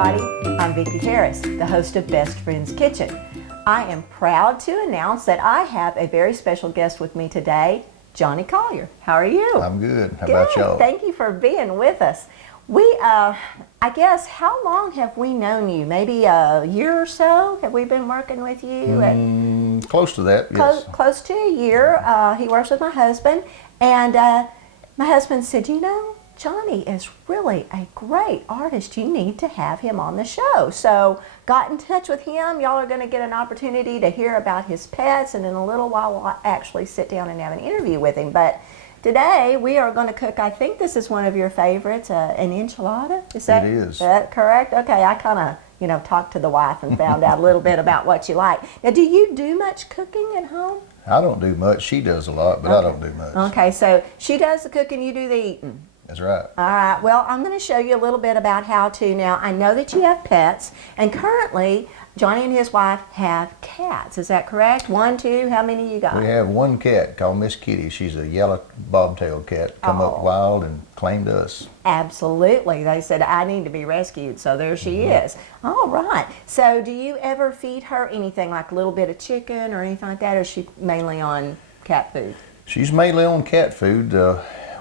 everybody. I'm Vicki Harris, the host of Best Friends Kitchen. I am proud to announce that I have a very special guest with me today, Johnny Collier. How are you? I'm good. How about y'all? Thank you for being with us. I guess, how long have we known you? Maybe a year or so? Have we been working with you? Close to that, yes. Close to a year. He works with my husband, and my husband said, you know, Johnny is really a great artist. You need to have him on the show. So got in touch with him. Y'all are going to get an opportunity to hear about his pets, and in a little while we'll actually sit down and have an interview with him. But today we are going to cook, I think this is one of your favorites, an enchilada. Is that, it is. Is that correct? Okay, I kind of, talked to the wife and found out a little bit about what you like. Now, do you do much cooking at home? I don't do much. She does a lot, but I don't do much. Okay, so she does the cooking, you do the eating. That's right. All right, well, I'm going to show you a little bit about how to. Now, I know that you have pets, and currently, Johnny and his wife have cats. Is that correct? 1, 2, how many you got? We have one cat called Miss Kitty. She's a yellow bobtail cat, come up wild and claimed us. Absolutely. They said, I need to be rescued, so there she is. All right. So do you ever feed her anything like a little bit of chicken or anything like that, or is she mainly on cat food? She's mainly on cat food.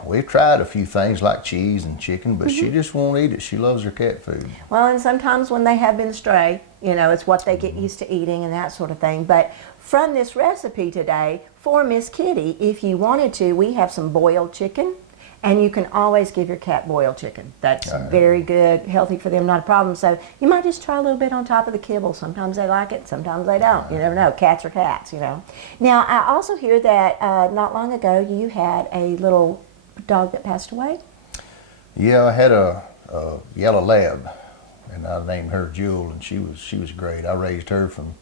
We've tried a few things like cheese and chicken, but she just won't eat it. She loves her cat food. Well, and sometimes when they have been stray, it's what they get used to eating and that sort of thing. But from this recipe today, for Miss Kitty, if you wanted to, we have some boiled chicken, and you can always give your cat boiled chicken. That's very good, healthy for them, not a problem. So you might just try a little bit on top of the kibble. Sometimes they like it, sometimes they don't. You never know. Cats are cats, Now, I also hear that not long ago you had a little dog that passed away? Yeah, I had a yellow lab, and I named her Jewel, and she was great. I raised her from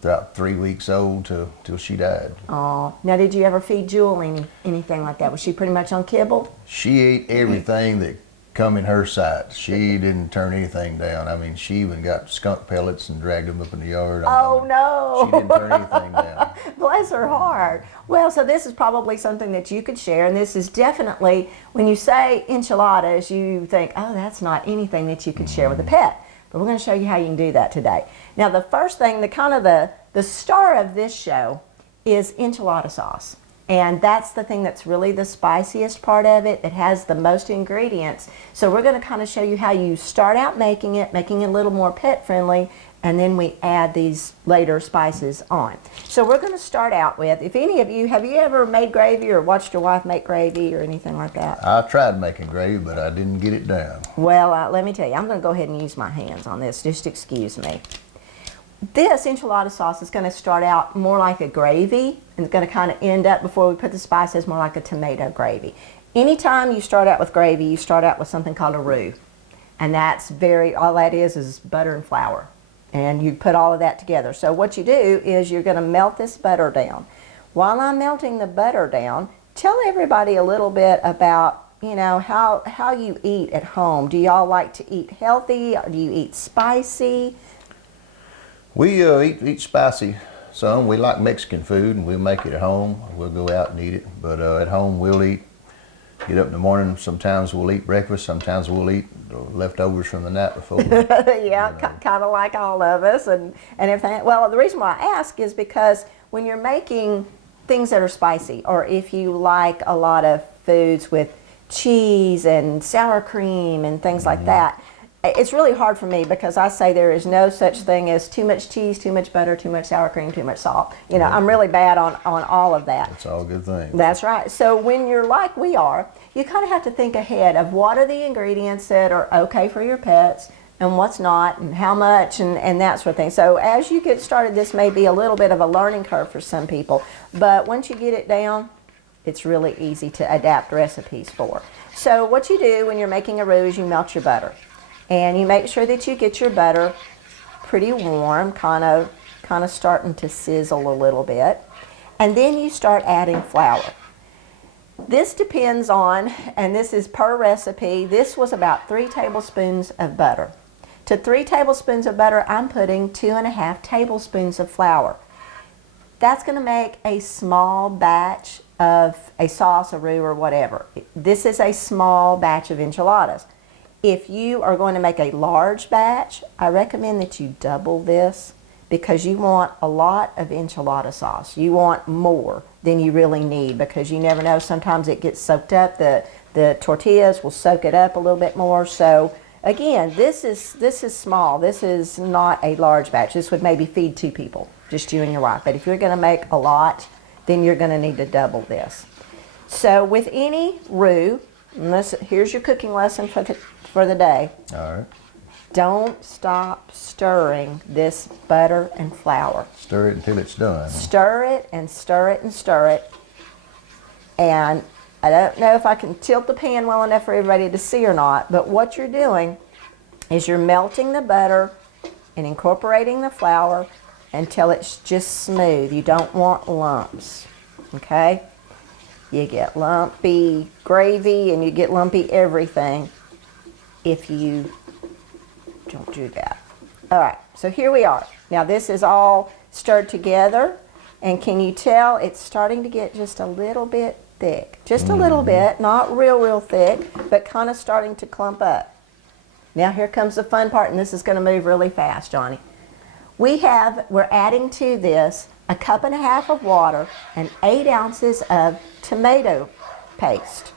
about 3 weeks old till she died. Oh, now did you ever feed Jewel anything like that? Was she pretty much on kibble? She ate everything that come in her sight. She didn't turn anything down. I mean, she even got skunk pellets and dragged them up in the yard. No! She didn't turn anything down. Bless her heart. Well, so this is probably something that you could share, and this is definitely, when you say enchiladas, you think, oh, that's not anything that you could share with a pet. But we're going to show you how you can do that today. Now, the first thing, the star of this show is enchilada sauce. And that's the thing that's really the spiciest part of it. It has the most ingredients. So we're going to kind of show you how you start out making it a little more pet friendly, and then we add these later spices on. So we're going to start out with, if any of you, have you ever made gravy or watched your wife make gravy or anything like that? I tried making gravy, but I didn't get it down. Well, let me tell you, I'm going to go ahead and use my hands on this. Just excuse me. This enchilada sauce is going to start out more like a gravy, and it's going to kind of end up, before we put the spices, more like a tomato gravy. Anytime you start out with gravy, you start out with something called a roux. And that's all that is butter and flour. And you put all of that together. So what you do is you're going to melt this butter down. While I'm melting the butter down, tell everybody a little bit about, how you eat at home. Do y'all like to eat healthy? Or do you eat spicy? We eat spicy some. We like Mexican food, and we'll make it at home. We'll go out and eat it. But at home, we'll get up in the morning. Sometimes we'll eat breakfast. Sometimes we'll eat leftovers from the night before. Yeah, kind of like all of us and everything. Well, the reason why I ask is because when you're making things that are spicy, or if you like a lot of foods with cheese and sour cream and things like that, it's really hard for me, because I say there is no such thing as too much cheese, too much butter, too much sour cream, too much salt. I'm really bad on all of that. It's all good things. That's right. So when you're like we are, you kind of have to think ahead of what are the ingredients that are okay for your pets and what's not, and how much, and that sort of thing. So as you get started, this may be a little bit of a learning curve for some people, but once you get it down, it's really easy to adapt recipes for. So what you do when you're making a roux is you melt your butter. And you make sure that you get your butter pretty warm, kind of starting to sizzle a little bit. And then you start adding flour. This depends on, and this is per recipe, this was about 3 tablespoons of butter. To 3 tablespoons of butter, I'm putting 2.5 tablespoons of flour. That's going to make a small batch of a sauce, a roux, or whatever. This is a small batch of enchiladas. If you are going to make a large batch, I recommend that you double this because you want a lot of enchilada sauce. You want more than you really need because you never know. Sometimes it gets soaked up. The tortillas will soak it up a little bit more. So again, this is small. This is not a large batch. This would maybe feed 2 people, just you and your wife. But if you're going to make a lot, then you're going to need to double this. So with any roux, here's your cooking lesson for the day. All right. Don't stop stirring this butter and flour. Stir it until it's done. Stir it and stir it and stir it. And I don't know if I can tilt the pan well enough for everybody to see or not, but what you're doing is you're melting the butter and incorporating the flour until it's just smooth. You don't want lumps, okay? You get lumpy gravy and you get lumpy everything if you don't do that. All right, so here we are. Now this is all stirred together, and can you tell it's starting to get just a little bit thick? Just a little bit, not real thick, but kind of starting to clump up. Now here comes the fun part, and this is going to move really fast, Johnny. We're adding to this 1.5 cups of water and 8 ounces of tomato paste.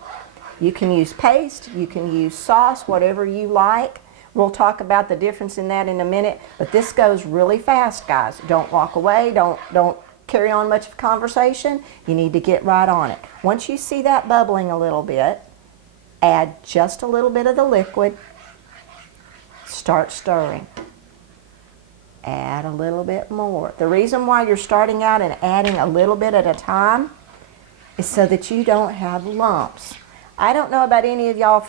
You can use paste, you can use sauce, whatever you like. We'll talk about the difference in that in a minute, but this goes really fast, guys. Don't walk away, don't carry on much of conversation. You need to get right on it. Once you see that bubbling a little bit, add just a little bit of the liquid. Start stirring. Add a little bit more. The reason why you're starting out and adding a little bit at a time is so that you don't have lumps. I don't know about any of y'all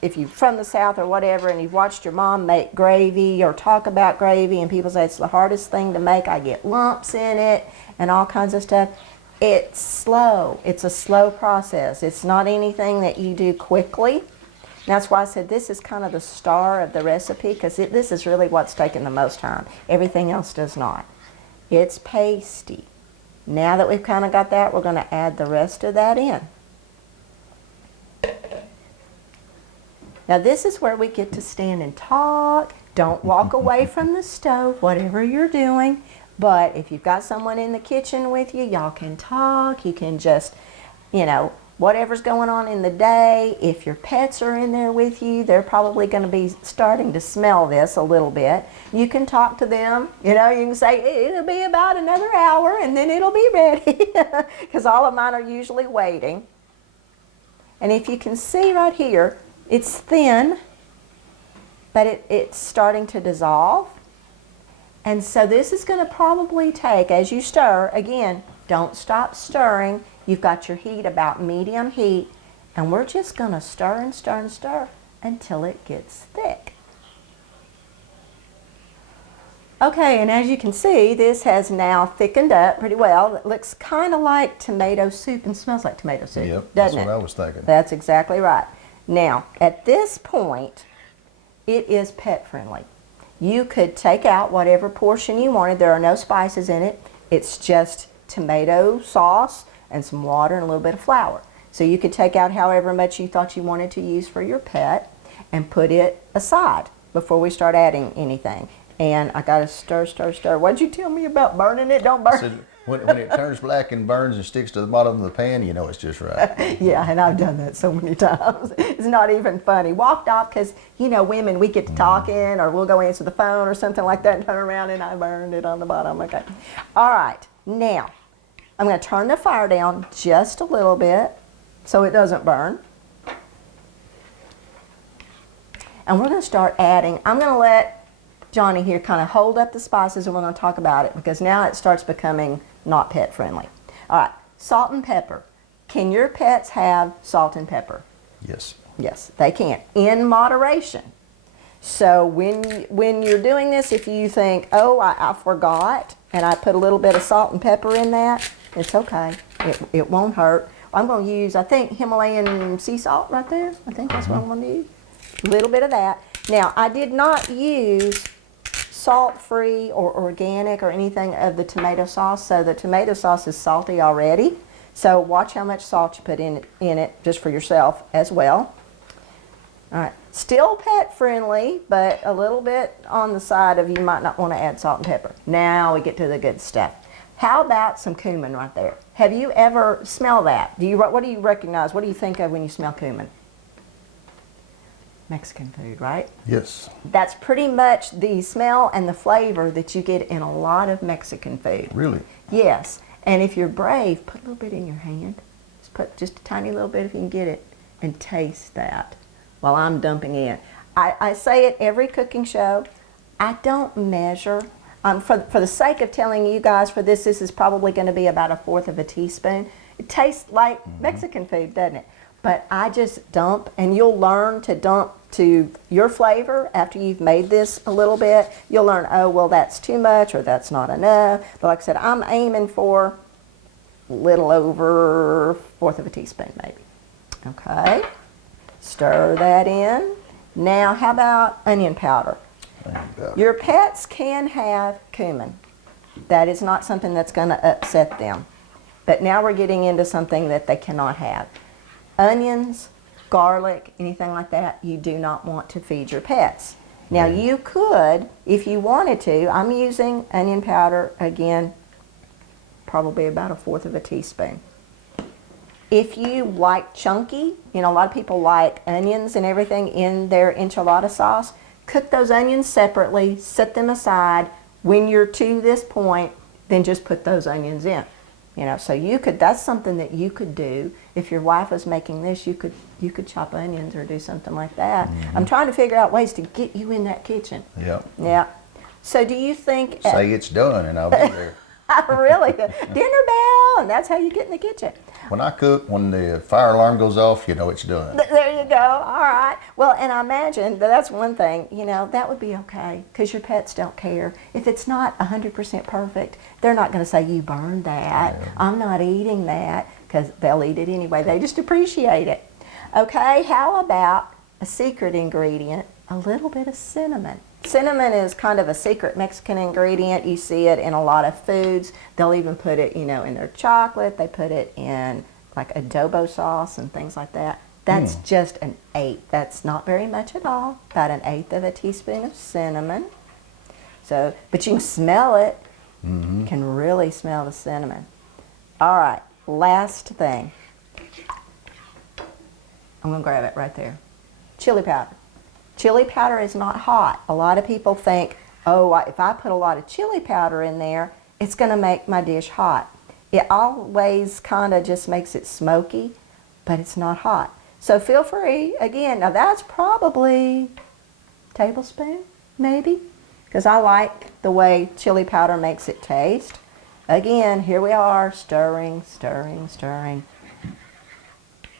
if you're from the South or whatever and you've watched your mom make gravy or talk about gravy and people say it's the hardest thing to make. I get lumps in it and all kinds of stuff. It's slow. It's a slow process. It's not anything that you do quickly. That's why I said this is kind of the star of the recipe because this is really what's taking the most time. Everything else does not. It's pasty. Now that we've kind of got that, we're going to add the rest of that in. Now this is where we get to stand and talk. Don't walk away from the stove, whatever you're doing. But if you've got someone in the kitchen with you, y'all can talk. You can just, whatever's going on in the day. If your pets are in there with you, they're probably going to be starting to smell this a little bit. You can talk to them. You can say, it'll be about another hour and then it'll be ready. Because all of mine are usually waiting. And if you can see right here, it's thin, but it's starting to dissolve. And so this is going to probably take, as you stir, again, don't stop stirring. You've got your heat about medium heat, and we're just going to stir and stir and stir until it gets thick. Okay, and as you can see, this has now thickened up pretty well. It looks kind of like tomato soup and smells like tomato soup, Yep, doesn't that's it? what I was thinking. That's exactly right. Now, at this point, it is pet friendly. You could take out whatever portion you wanted. There are no spices in it. It's just tomato sauce and some water and a little bit of flour. So you could take out however much you thought you wanted to use for your pet and put it aside before we start adding anything. And I got to stir, stir, stir. What'd you tell me about burning it? Don't burn it. When it turns black and burns and sticks to the bottom of the pan, you know it's just right. Yeah, and I've done that so many times. It's not even funny. Walked off because, women, we get to talking or we'll go answer the phone or something like that and turn around and I burned it on the bottom. Okay. All right. Now, I'm going to turn the fire down just a little bit so it doesn't burn. And we're going to start adding. I'm going to let Johnny here kind of hold up the spices and we're going to talk about it because now it starts becoming not pet friendly. All right, salt and pepper. Can your pets have salt and pepper? Yes. Yes, they can, in moderation. So when you're doing this, if you think, oh, I forgot, and I put a little bit of salt and pepper in that, it's okay. It won't hurt. I'm going to use, I think, Himalayan sea salt right there. I think that's what I'm going to use. A little bit of that. Now, I did not use salt-free or organic or anything of the tomato sauce, so the tomato sauce is salty already. So watch how much salt you put in it just for yourself as well. All right, Still pet friendly, but a little bit on the side of you might not want to add salt and pepper. Now we get to the good stuff. How about some cumin right there? Have you ever smelled that? What do you recognize? What do you think of when you smell cumin? Mexican food, right? Yes. That's pretty much the smell and the flavor that you get in a lot of Mexican food. Really? Yes. And if you're brave, put a little bit in your hand. Just put just a tiny little bit if you can get it, and taste that while I'm dumping in. I say it every cooking show. I don't measure. For the sake of telling you guys, for this is probably going to be about 1/4 of a teaspoon. It tastes like Mexican food, doesn't it? But I just dump, and you'll learn to dump to your flavor after you've made this a little bit. You'll learn, oh, well, that's too much or that's not enough. But like I said, I'm aiming for a little over 1/4 of a teaspoon maybe. Okay, stir that in. Now, how about onion powder? Your pets can have cumin. That is not something that's going to upset them. But now we're getting into something that they cannot have. Onions, garlic, anything like that, you do not want to feed your pets. Now you could, if you wanted to, I'm using onion powder, again, probably about 1/4 of a teaspoon. If you like chunky, a lot of people like onions and everything in their enchilada sauce, cook those onions separately, set them aside. When you're to this point, then just put those onions in. So you could, that's something that you could do. If your wife was making this, you could chop onions or do something like that. I'm trying to figure out ways to get you in that kitchen. Yep. Yeah. So do you think... Say it's done and I'll be there. Really? Dinner bell, and that's how you get in the kitchen. When I cook, when the fire alarm goes off, you know it's done. There you go. All right. Well, and I imagine that's one thing, that would be okay because your pets don't care. If it's not 100% perfect, they're not going to say, you burned that. Yeah. I'm not eating that, because they'll eat it anyway. They just appreciate it. Okay, how about a secret ingredient, a little bit of cinnamon? Cinnamon is kind of a secret Mexican ingredient. You see it in a lot of foods. They'll even put it, in their chocolate. They put it in like adobo sauce and things like that. That's just an 1/8. That's not very much at all. About 1/8 of a teaspoon of cinnamon. So, but you can smell it. You can really smell the cinnamon. All right, last thing. I'm gonna grab it right there. Chili powder. Chili powder is not hot. A lot of people think, oh, if I put a lot of chili powder in there, it's going to make my dish hot. It always kind of just makes it smoky, but it's not hot. So feel free, again, now that's probably a tablespoon, maybe, because I like the way chili powder makes it taste. Again, here we are, stirring, stirring, stirring.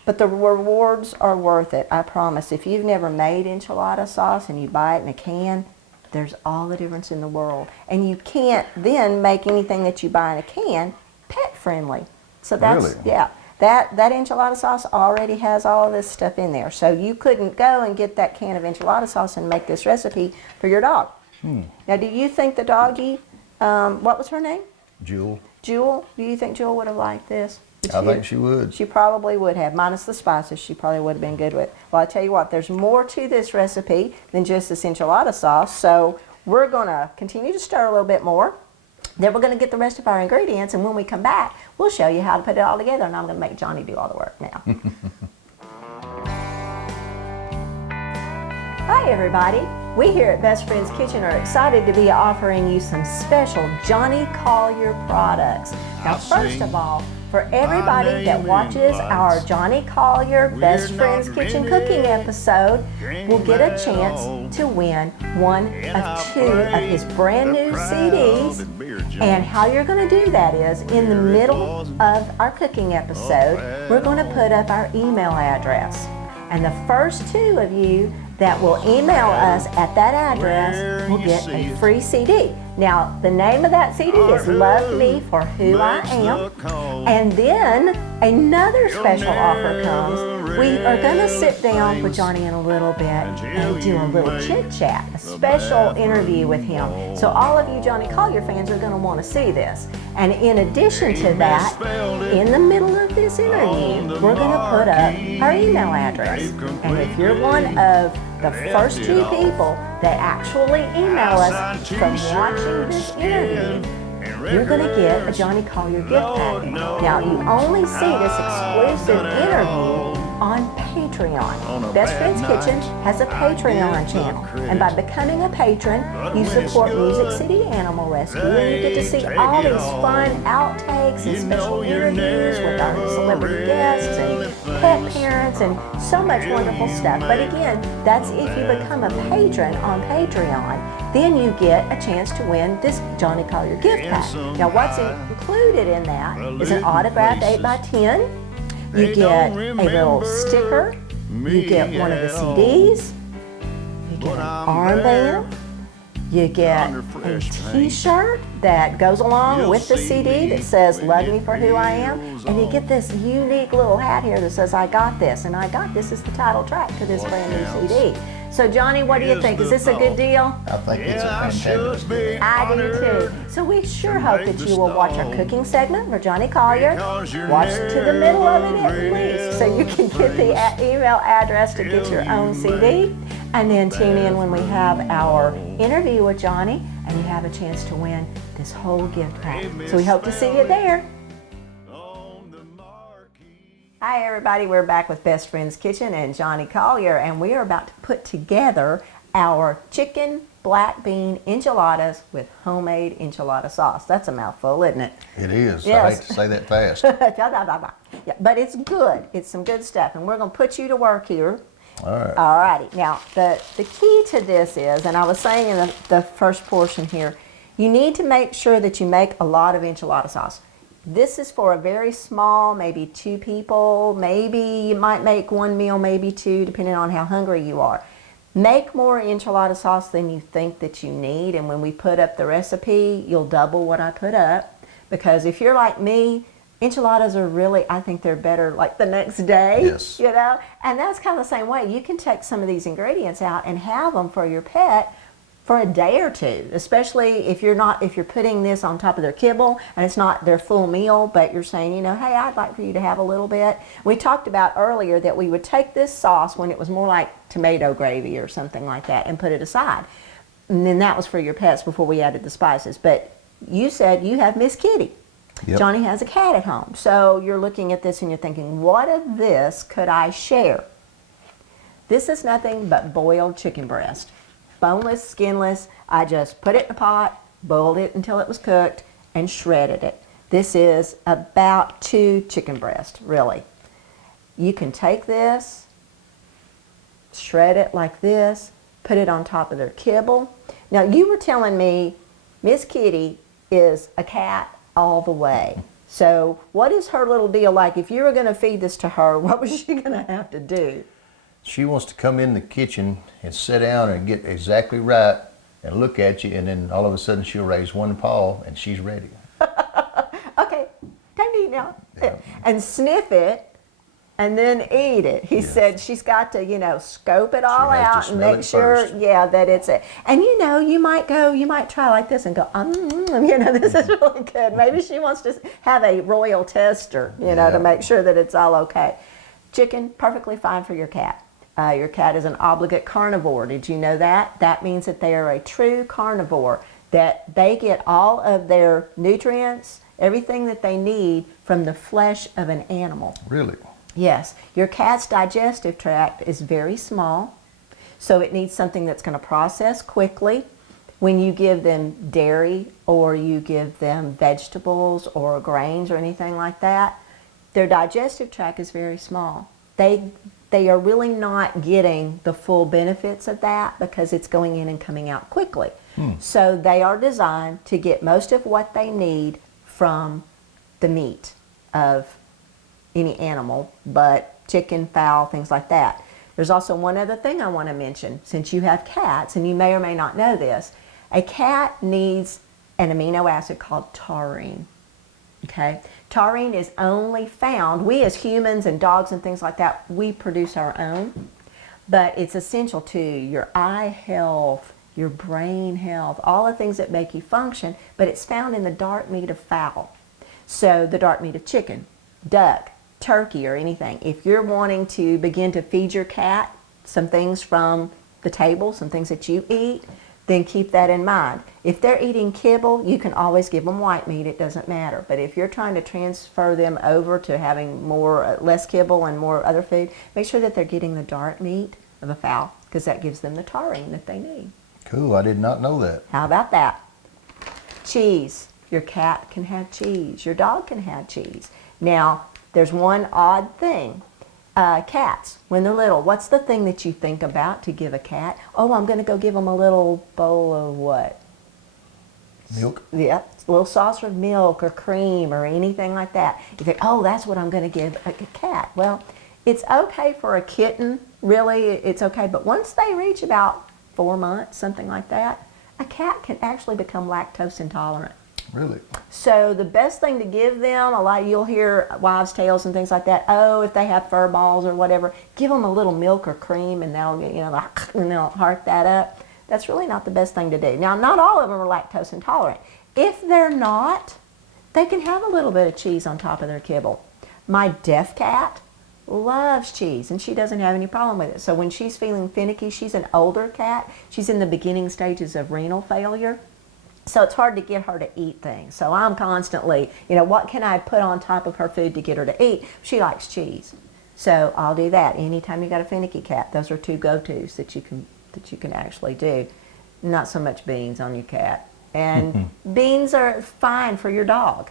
But the rewards are worth it, I promise. If you've never made enchilada sauce and you buy it in a can, there's all the difference in the world. And you can't then make anything that you buy in a can pet friendly. So that's, really? Yeah, that enchilada sauce already has all of this stuff in there. So you couldn't go and get that can of enchilada sauce and make this recipe for your dog. Now, do you think the doggy, what was her name? Jewel. Jewel, do you think Jewel would have liked this? I think she would. She probably would have, minus the spices. She probably would have been good with. Well, I tell you what, there's more to this recipe than just this enchilada sauce. So we're going to continue to stir a little bit more. Then we're going to get the rest of our ingredients, and when we come back, we'll show you how to put it all together. And I'm going to make Johnny do all the work now. Hi, everybody. We here at Best Friends Kitchen are excited to be offering you some special Johnny Collier products. Now, first of all, for everybody that watches our Johnny Collier Best Friends Kitchen cooking episode, will get a chance to win one of 2 of his brand new CDs. And how you're going to do that is, in the middle of our cooking episode, we're going to put up our email address. And the first 2 of you that will email us at that address will get a free CD. Now, the name of that CD is Love Me for Who I Am. And then another special offer comes. We are going to sit down with Johnny in a little bit and do a little chit chat, a special interview with him. So all of you Johnny Collier fans are going to want to see this. And in addition to that, in the middle of this interview, we're going to put up our email address. And if you're one of the first 2 people that actually email us from watching this interview, you're going to get a Johnny Collier gift pack. Now, you only see this exclusive interview on Patreon. Best Friends Kitchen has a Patreon channel, and by becoming a patron, you support Music City Animal Rescue, and you get to see all these fun outtakes and special interviews with our celebrity guests and pet parents and so much wonderful stuff. But again, that's if you become a patron on Patreon. Then you get a chance to win this Johnny Collier gift pack. Now, what's included in that is an autographed 8x10. You get a little sticker, you get one of the CDs, you get an armband, you get a t-shirt that goes along with the CD that says, "Love me for who I am," and you get this unique little hat here that says, "I got this," and "I got this" is the title track to this brand new CD. So Johnny, what do you think? Is this a good deal? I think it's a fantabulous deal. I do too. So we sure hope that you will watch our cooking segment for Johnny Collier. Watch to the middle of it at least so you can get the email address to get your own CD. And then tune in when we have our interview with Johnny and you have a chance to win this whole gift pack. So we hope to see you there. Hi everybody, we're back with Best Friends Kitchen and Johnny Collier, and we are about to put together our chicken black bean enchiladas with homemade enchilada sauce. That's a mouthful, isn't it? It is. Yes. I hate to say that fast. Yeah, but it's good. It's some good stuff, and we're going to put you to work here. All right. All righty. Now, the key to this is, and I was saying in the first portion here, you need to make sure that you make a lot of enchilada sauce. This is for a very small, maybe 2 people. Maybe you might make 1 meal, maybe 2, depending on how hungry you are. Make more enchilada sauce than you think that you need, and when we put up the recipe, you'll double what I put up. Because if you're like me, enchiladas are really, I think they're better like the next day. Yes. You know? And that's kind of the same way. You can take some of these ingredients out and have them for your pet for a day or 2, especially if you're putting this on top of their kibble and it's not their full meal, but you're saying, you know, hey, I'd like for you to have a little bit. We talked about earlier that we would take this sauce when it was more like tomato gravy or something like that and put it aside. And then that was for your pets before we added the spices. But you said you have Miss Kitty. Yep. Johnny has a cat at home. So you're looking at this and you're thinking, what of this could I share? This is nothing but boiled chicken breast. Boneless, skinless. I just put it in a pot, boiled it until it was cooked, and shredded it. This is about 2 chicken breasts, really. You can take this, shred it like this, put it on top of their kibble. Now, you were telling me Miss Kitty is a cat all the way. So what is her little deal like? If you were going to feed this to her, what was she going to have to do? She wants to come in the kitchen and sit down and get exactly right and look at you, and then all of a sudden she'll raise one paw and she's ready. Okay, time to eat now. Yeah. And sniff it and then eat it. He said she's got to, you know, scope it all She has to out and smell make it sure, first. yeah, that it's it. And you know, you might try like this and go, you know, this is really good. Maybe she wants to have a royal tester, you know, to make sure that it's all okay. Chicken, perfectly fine for your cat. Your cat is an obligate carnivore. Did you know that? That means that they are a true carnivore, that they get all of their nutrients, everything that they need from the flesh of an animal. Really? Yes. Your cat's digestive tract is very small, so it needs something that's going to process quickly. When you give them dairy or you give them vegetables or grains or anything like that, their digestive tract is very small. They are really not getting the full benefits of that because it's going in and coming out quickly. So they are designed to get most of what they need from the meat of any animal, but chicken, fowl, things like that. There's also one other thing I want to mention. Since you have cats, and you may or may not know this, a cat needs an amino acid called taurine. Okay? Taurine is only found, we as humans and dogs and things like that, we produce our own, but it's essential to your eye health, your brain health, all the things that make you function, but it's found in the dark meat of fowl. So the dark meat of chicken, duck, turkey, or anything. If you're wanting to begin to feed your cat some things from the table, some things that you eat, then keep that in mind. If they're eating kibble, you can always give them white meat. It doesn't matter. But if you're trying to transfer them over to having less kibble and more other food, make sure that they're getting the dark meat of a fowl, because that gives them the taurine that they need. Cool, I did not know that. How about that? Cheese. Your cat can have cheese. Your dog can have cheese. Now, there's one odd thing. Cats, when they're little, what's the thing that you think about to give a cat? Oh, I'm going to go give them a little bowl of what? Milk? Yeah, a little saucer of milk or cream or anything like that. You think, oh, that's what I'm going to give a cat. Well, it's okay for a kitten, really, it's okay. But once they reach about 4 months, something like that, a cat can actually become lactose intolerant. Really? So the best thing to give them, you'll hear wives' tales and things like that. Oh, if they have fur balls or whatever, give them a little milk or cream, and they'll get, and they'll heart that up. That's really not the best thing to do. Now, not all of them are lactose intolerant. If they're not, they can have a little bit of cheese on top of their kibble. My deaf cat loves cheese, and she doesn't have any problem with it. So when she's feeling finicky, she's an older cat. She's in the beginning stages of renal failure. So it's hard to get her to eat things. So I'm constantly, what can I put on top of her food to get her to eat? She likes cheese. So I'll do that. Anytime you got a finicky cat, those are two go-tos that you can actually do. Not so much beans on your cat. And beans are fine for your dog.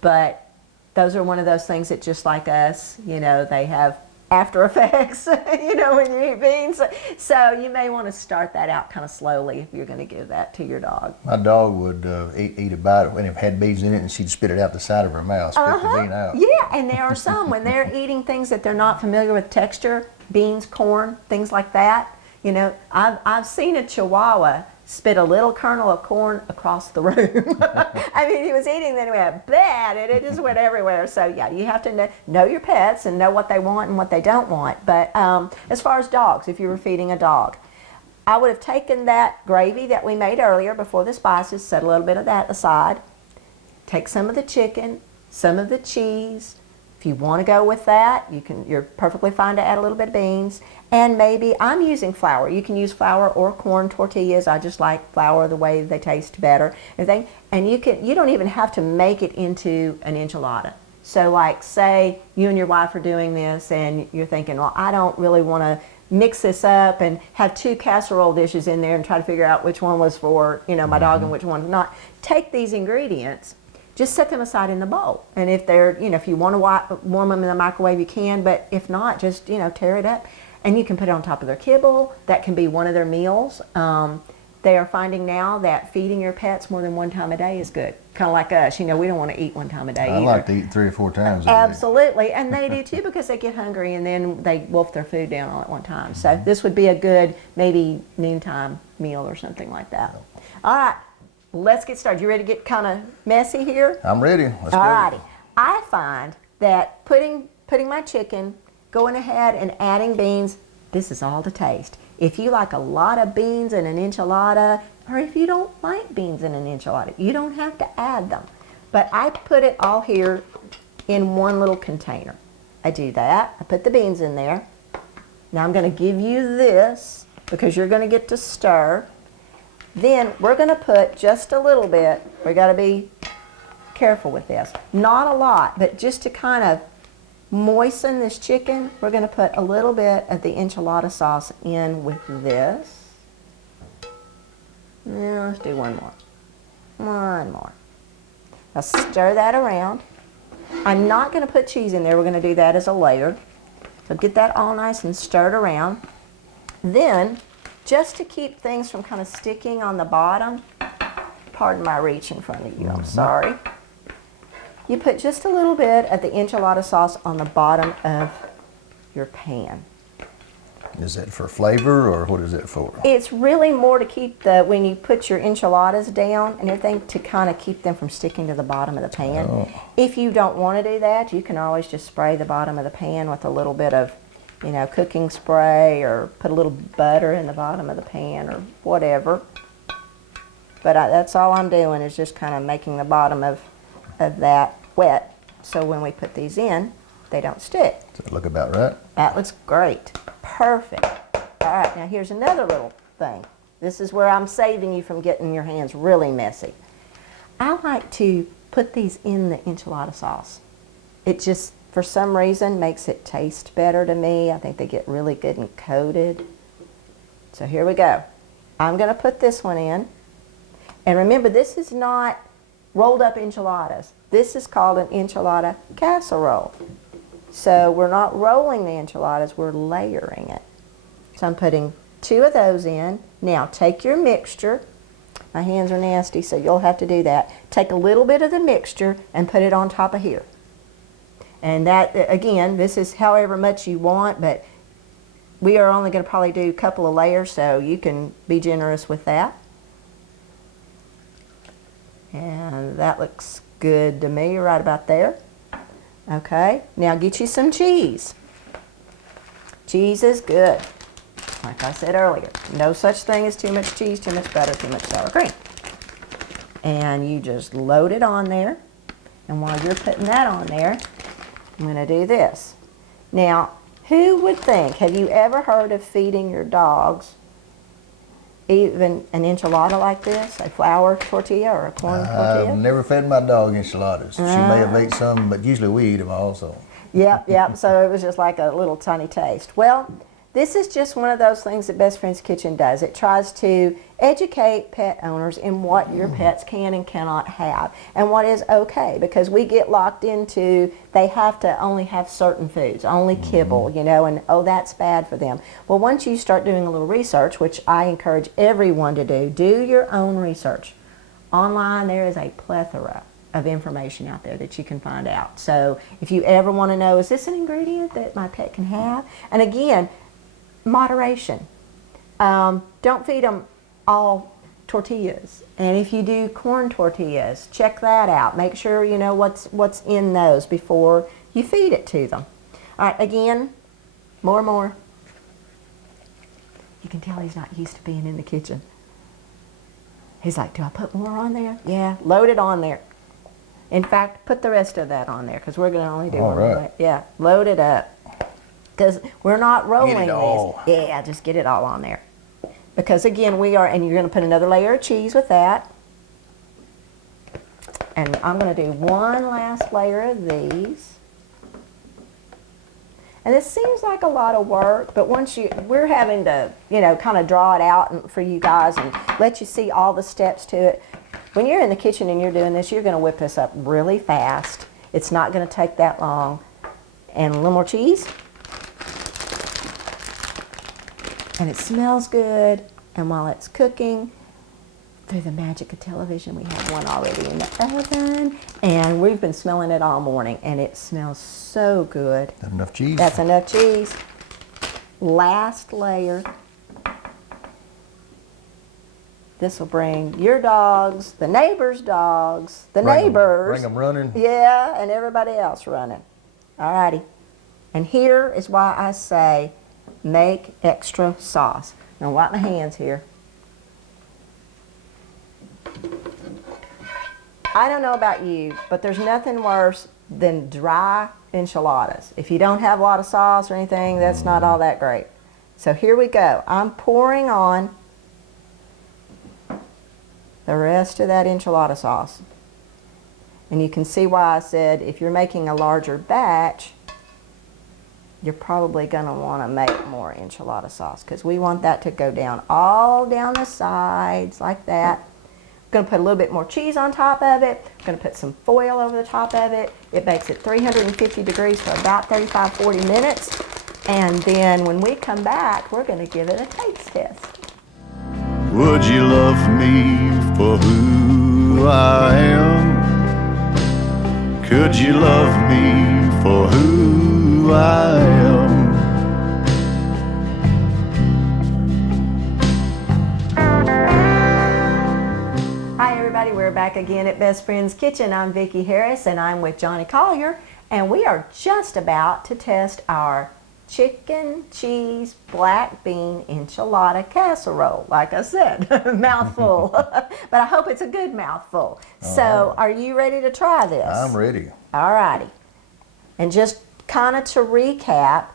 But those are one of those things that, just like us, they have after effects, when you eat beans. So you may want to start that out kind of slowly if you're going to give that to your dog. My dog would eat a bite when it had beans in it, and she'd spit it out the side of her mouth, spit the bean out. Yeah, and there are some, when they're eating things that they're not familiar with texture, beans, corn, things like that. I've seen a Chihuahua spit a little kernel of corn across the room. I mean, he was eating, then it went bad, and it just went everywhere. So yeah, you have to know your pets and know what they want and what they don't want. But as far as dogs, if you were feeding a dog, I would have taken that gravy that we made earlier before the spices, set a little bit of that aside, take some of the chicken, some of the cheese. If you want to go with that, you're perfectly fine to add a little bit of beans. And maybe, I'm using flour. You can use flour or corn tortillas. I just like flour, the way they taste better. And you don't even have to make it into an enchilada. So like, say you and your wife are doing this and you're thinking, well, I don't really want to mix this up and have 2 casserole dishes in there and try to figure out which one was for, my dog and which one not. Take these ingredients, just set them aside in the bowl. And if they're, if you want to warm them in the microwave, you can, but if not, just, tear it up. And you can put it on top of their kibble. That can be one of their meals. They are finding now that feeding your pets more than 1 time a day is good. Kind of like us, we don't want to eat 1 time a day I either. like to eat 3 or 4 times a day. Absolutely, and they do too, because they get hungry and then they wolf their food down all at one time. So this would be a good, maybe noontime meal or something like that. All right, let's get started. You ready to get kind of messy here? I'm ready. Let's go. All righty. I find that putting my chicken, going ahead and adding beans, this is all to taste. If you like a lot of beans in an enchilada, or if you don't like beans in an enchilada, you don't have to add them. But I put it all here in one little container. I do that. I put the beans in there. Now I'm going to give you this because you're going to get to stir. Then we're going to put just a little bit. We got to be careful with this. Not a lot, but just to kind of moisten this chicken, we're going to put a little bit of the enchilada sauce in with this. Now let's do one more. One more. Now stir that around. I'm not going to put cheese in there. We're going to do that as a layer. So get that all nice and stirred around. Then, just to keep things from kind of sticking on the bottom, pardon my reach in front of you, I'm sorry. You put just a little bit of the enchilada sauce on the bottom of your pan. Is that for flavor, or what is it for? It's really more to keep when you put your enchiladas down and everything, to kind of keep them from sticking to the bottom of the pan. Oh. If you don't want to do that, you can always just spray the bottom of the pan with a little bit of, cooking spray, or put a little butter in the bottom of the pan or whatever. But that's all I'm doing, is just kind of making the bottom of that wet, so when we put these in, they don't stick. Does that look about right? That looks great. Perfect. All right, now here's another little thing. This is where I'm saving you from getting your hands really messy. I like to put these in the enchilada sauce. It just, for some reason, makes it taste better to me. I think they get really good and coated. So here we go. I'm going to put this one in. And remember, this is not rolled up enchiladas. This is called an enchilada casserole. So we're not rolling the enchiladas, we're layering it. So I'm putting 2 of those in. Now take your mixture. My hands are nasty, so you'll have to do that. Take a little bit of the mixture and put it on top of here. And that, again, this is however much you want, but we are only going to probably do a couple of layers, so you can be generous with that. And that looks good to me, right about there. Okay, now get you some cheese. Cheese is good. Like I said earlier, no such thing as too much cheese, too much butter, too much sour cream. And you just load it on there. And while you're putting that on there, I'm going to do this. Now, who would think, have you ever heard of feeding your dogs even an enchilada like this, a flour tortilla or a corn tortilla? I've never fed my dog enchiladas. She may have ate some, but usually we eat them also. Yep, so it was just like a little tiny taste. Well, this is just one of those things that Best Friends Kitchen does. It tries to educate pet owners in what your pets can and cannot have and what is okay, because we get locked into they have to only have certain foods, only kibble, you know, and oh, that's bad for them. Well, once you start doing a little research, which I encourage everyone to do your own research. Online, there is a plethora of information out there that you can find out. So if you ever want to know, is this an ingredient that my pet can have? And again, moderation. Don't feed them all tortillas. And if you do corn tortillas, check that out. Make sure you know what's in those before you feed it to them. All right, again, more. You can tell he's not used to being in the kitchen. He's like, do I put more on there? Yeah, load it on there. In fact, put the rest of that on there because we're going to only do one. Right. Yeah, load it up. Because we're not rolling these. Yeah, just get it all on there. Because again, we are, and you're going to put another layer of cheese with that. And I'm going to do one last layer of these. And it seems like a lot of work, but we're having to, you know, kind of draw it out for you guys and let you see all the steps to it. When you're in the kitchen and you're doing this, you're going to whip this up really fast. It's not going to take that long. And a little more cheese. And it smells good, and while it's cooking, through the magic of television, we have one already in the oven, and we've been smelling it all morning, and it smells so good. That's enough cheese. That's enough cheese. Last layer. This will bring your dogs, the neighbors' dogs, neighbors. Bring them running. Yeah, and everybody else running. All righty. And here is why I say, make extra sauce. Now wipe my hands here. I don't know about you, but there's nothing worse than dry enchiladas. If you don't have a lot of sauce or anything, that's not all that great. So here we go. I'm pouring on the rest of that enchilada sauce. And you can see why I said if you're making a larger batch, you're probably going to want to make more enchilada sauce because we want that to go down all down the sides like that. I'm going to put a little bit more cheese on top of it. I'm going to put some foil over the top of it. It bakes at 350 degrees for about 35-40 minutes. And then when we come back, we're going to give it a taste test. Would you love me for who I am? Could you love me for who I am? Hi everybody, we're back again at Best Friends Kitchen. I'm Vicki Harris and I'm with Johnny Collier, and we are just about to test our chicken cheese black bean enchilada casserole. Like I said, mouthful, but I hope it's a good mouthful. So are you ready to try this? I'm ready. All righty. And just kind of to recap,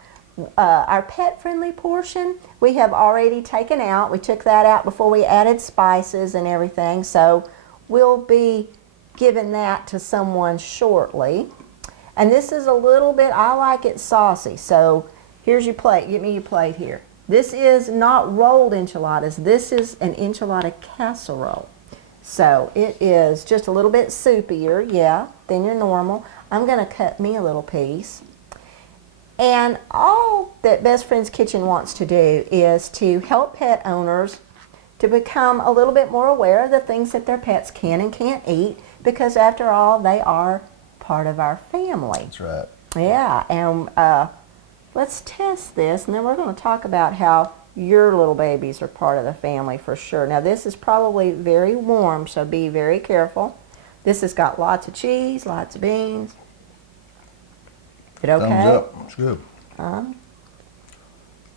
Our pet-friendly portion, we have already taken out. We took that out before we added spices and everything, so we'll be giving that to someone shortly. And this is a little bit, I like it saucy, so here's your plate. Give me your plate here. This is not rolled enchiladas. This is an enchilada casserole. So it is just a little bit soupier, yeah, than your normal. I'm going to cut me a little piece. And all that Best Friends Kitchen wants to do is to help pet owners to become a little bit more aware of the things that their pets can and can't eat, because after all, they are part of our family. That's right. Yeah, and let's test this, and then we're going to talk about how your little babies are part of the family for sure. Now this is probably very warm, so be very careful. This has got lots of cheese, lots of beans. Is it okay? Thumbs up. It's good. Mm-hmm.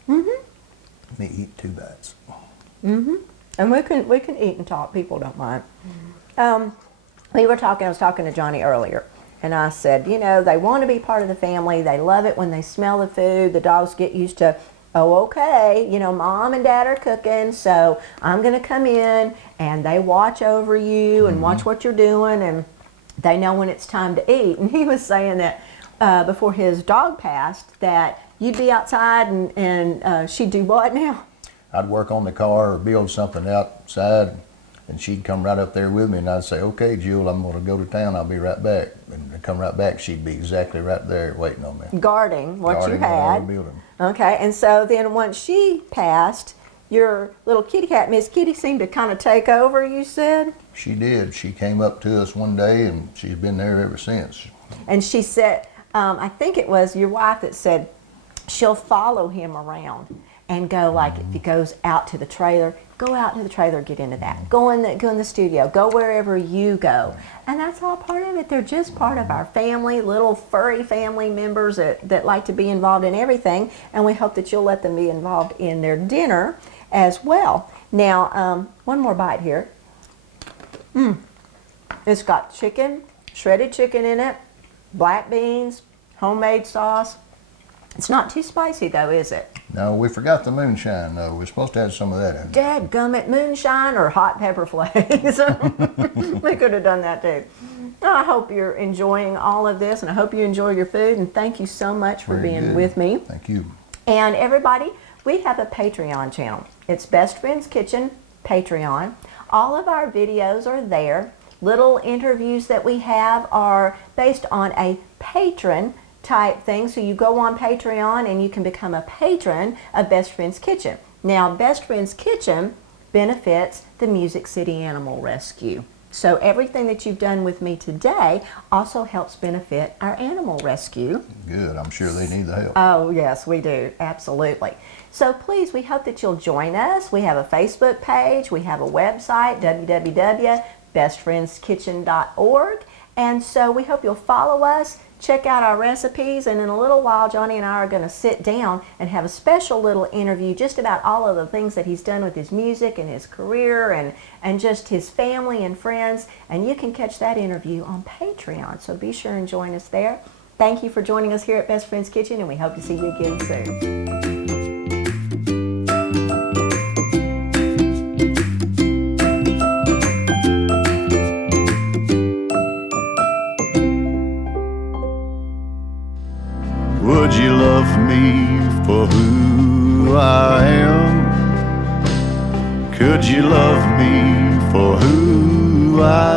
Let me eat 2 bites. Mm-hmm. And we can eat and talk. People don't mind. I was talking to Johnny earlier, and I said, you know, they want to be part of the family. They love it when they smell the food. The dogs get used to, oh, okay, you know, mom and dad are cooking, so I'm going to come in, and they watch over you and watch what you're doing, and they know when it's time to eat. And he was saying that before his dog passed, that you'd be outside and she'd do what now? I'd work on the car or build something outside, and she'd come right up there with me, and I'd say, okay, Jewel, I'm going to go to town. I'll be right back. And I'd come right back. She'd be exactly right there waiting on me. Guarding what Guarding you what I was had. building. Okay, and so then once she passed, your little kitty cat, Miss Kitty, seemed to kind of take over, you said? She did. She came up to us one day, and she's been there ever since. And she said, I think it was your wife that said she'll follow him around and go, like, if he goes out to the trailer, go out to the trailer, get into that. Go in the studio, go wherever you go. And that's all part of it. They're just part of our family, little furry family members that like to be involved in everything. And we hope that you'll let them be involved in their dinner as well. Now, one more bite here. It's got chicken, shredded chicken in it, black beans, homemade sauce. It's not too spicy though, is it? No, we forgot the moonshine, though. We're supposed to have some of that in there. Dadgummit, moonshine or hot pepper flakes. We could have done that too. I hope you're enjoying all of this, and I hope you enjoy your food, and thank you so much for Very being good. with me. Thank you. And everybody, we have a Patreon channel. It's Best Friends Kitchen Patreon. All of our videos are there. Little interviews that we have are based on a patron type thing. So you go on Patreon and you can become a patron of Best Friends Kitchen. Now, Best Friends Kitchen benefits the Music City Animal Rescue. So everything that you've done with me today also helps benefit our animal rescue. Good. I'm sure they need the help. Oh, yes, we do. Absolutely. So please, we hope that you'll join us. We have a Facebook page. We have a website, www.bestfriendskitchen.org. And so we hope you'll follow us, check out our recipes, and in a little while, Johnny and I are going to sit down and have a special little interview just about all of the things that he's done with his music and his career and just his family and friends. And you can catch that interview on Patreon. So be sure and join us there. Thank you for joining us here at Best Friends Kitchen, and we hope to see you again soon. Would you love me for who I am? Could you love me for who I